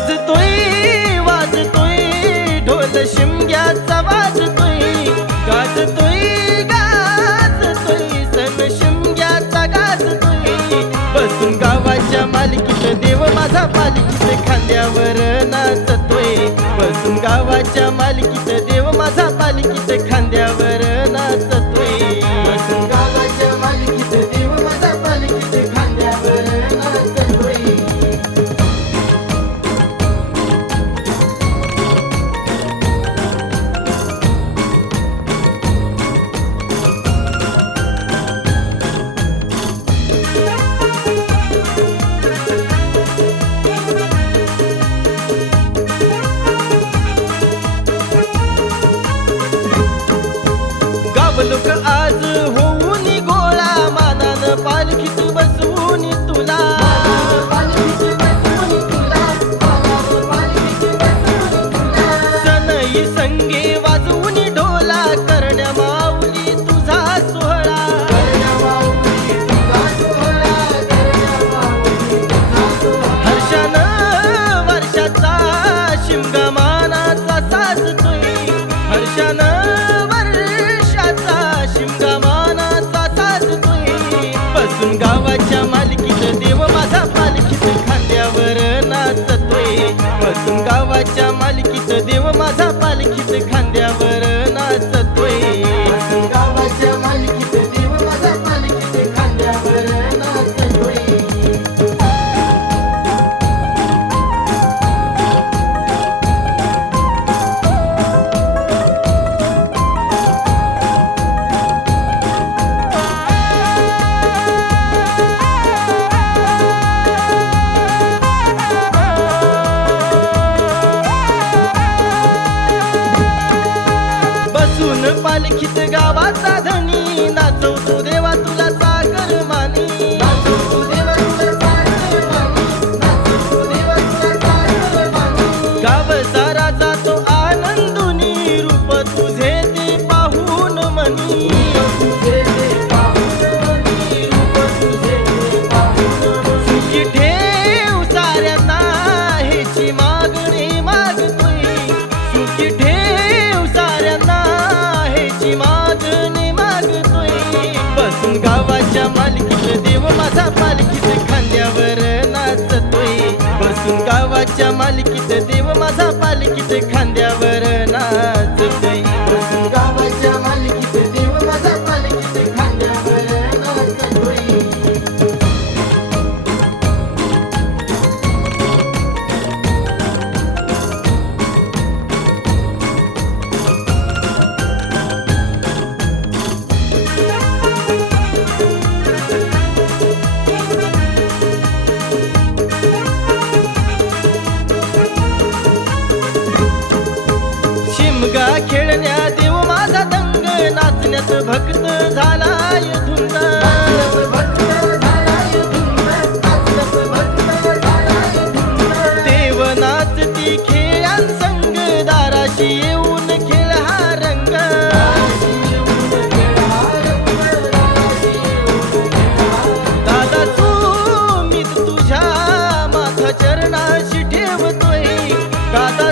वाजतोय वाजतोय ढोल शिमग्याचा वाजतोय, गाजतोय गाजतोय सण शिमग्याचा गाजतोय। बसून गावाच्या मालकीत देव माझा पालखीत खांद्यावर नाचतोय, बसून गावाच्या मालकीत देव माझा पालखीत खांद्यावर नाचतोय, बसून गावाच्या मालकीत देव माझा पालखीत खांद्यावर नाचतोय। लोक आज होऊन गोळा मानान पालखीत बसवून तुला, सनई संगे वाजवून ढोला करण्या माऊली तुझा सोहळा, हर्षान वर्षाचा शिमगा मानाचा साजतोय, हर्षान शिमगा मानाचा साजतोय। बसून गावाच्या मालकीत देव माझा पालखीत खांद्यावर नाचतोय, बसून गावाच्या मालकीत देव माझा पालखीत खांद्यावर नाचतोय, बसून गावाच्या मालकीत देव माझा पालखीत खांद्यावर नाचतोय। पालखीत गावाचा धनी नाचवतो देवा तुला सागर मानी, नाचवतो देवा तुला सागर मानी, नाचवतो देवा तुला सागर मानी। गाव सारा जातो आनंदुनी रूप तुझे ते पाहून मनी, तुझे ते पाहून मनी, रूप तुझे ते पाहून मनी। सुखी ठेव साऱ्यांना हेची मागणी मागतोय, सुखी ठेव साऱ्यांना मागणी मागतोय। बसून गावाच्या मालकीत देव माझा पालखीत खांद्यावर नाचतोय, बसून गावाच्या मालकीत देव माझा पालखीत खांद्यावर नाचतोय, बसून गावाच्या मालकीत देव माझा पालखीत खांद्यावर नाचतोय। शिमगा खेळण्या देव माझा दंग, नाचण्यात भक्त झालाय धुंद, देव नाचती खेळांसंग दाराशी येऊन खेळ हा रंग, दादा सुमित तुझ्या माथा चरणाशी ठेवतोय, दादा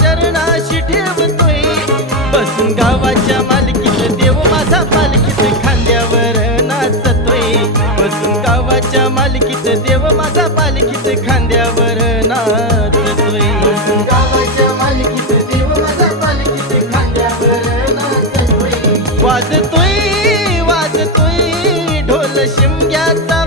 चरणाशी ठेवतोय। बसून गावाच्या मालकीत देव माझा पालखीत खांद्यावर नाचतोय, बसून गावाच्या मालकीत देव माझा पालखीत खांद्यावर नाचतोय, बसून गावाच्या मालकीत देव माझा पालखीत खांद्यावर नाचतोय। वाजतोय वाजतोय ढोल शिमग्याचा